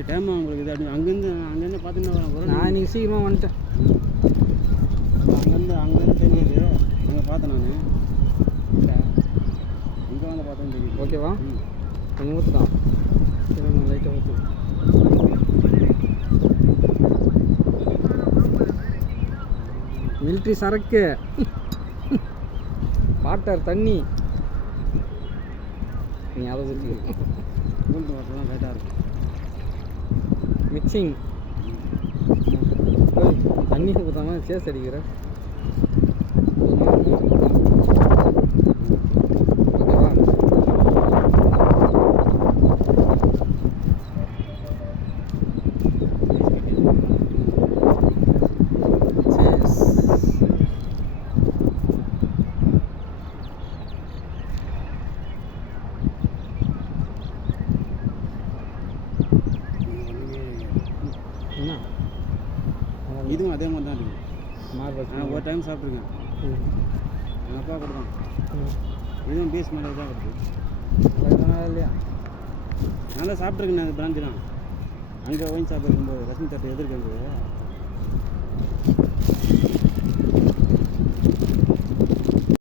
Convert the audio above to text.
சரி டைம் உங்களுக்கு இது அப்படி அங்கேருந்து பார்த்துன்னு வரேன். நான் இன்றைக்கி சீக்கிரமாக வந்துட்டேன். அங்கேருந்து தெரியுது, அங்கே பார்த்தேன் நான். இங்கே வந்து பார்த்தேன்னு தெரியுது. ஓகேவா? கொஞ்சம் ஊற்றுதான். சரி நான் லைட்டாக ஊற்று. மிலிட்ரி சரக்கு வாட்டர் தண்ணி நீ அதை ஊற்றி கூல்டு வாட்டர் தான் கரெக்டாக இருக்கும். மிக்சிங் தண்ணி ஊற்றாம சேஸ் அடிக்கிற. ஓகேவா? என்ன இதுவும் அதே மாதிரி தான் இருக்குது. மார்பல் நான் ஒரு டைம் சாப்பிட்ருக்கேன். எங்கள் அப்பா கூட தான். இதுவும் பீஸ் மேலே தான் இருக்குது. இல்லையா? நல்லா சாப்பிட்ருக்கேன். அந்த பிரான்ச்சு தான். அங்கே ஒயின் சாப்பிட்டு இருக்கும்போது ரத்னி தட்டு எதிர்க்கிறது